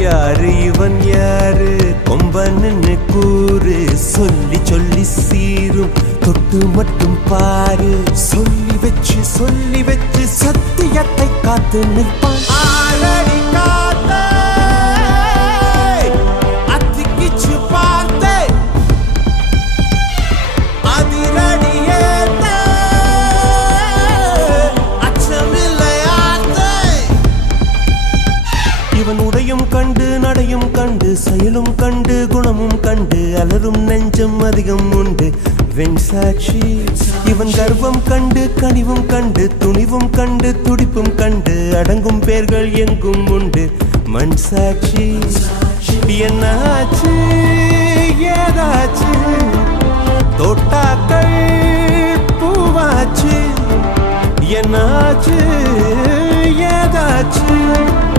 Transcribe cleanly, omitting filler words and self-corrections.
யாரு இவன் யாரு கொம்பன்னு கூறு சொல்லி சொல்லி சீரும் தொட்டு மட்டும் பாரு சொல்லி வச்சு சத்தியத்தை காத்து நிற்பான் ஆளடி காத்தே அத்திக்கிச்சு பார்த்தே அதிரடியேத்தே அச்சமில்லையாத்தே இவன் உடையும் கண்டு நடையும் கண்டு செயலும் கண்டு குணமும் கண்டு அலரும் நெஞ்சம் அதிகம் உண்டு வெண் சாட்சி இவன் கர்வம் கண்டு கனிவும் கண்டு துணிவும் கண்டு துடிப்பும் கண்டு அடங்கும் பேர்கள் எங்கும் உண்டு மண் சாட்சி என்னாச்சு ஏதாச்சு தோட்டாக்கள் பூவாச்சு என்னாச்சு ஏதாச்சு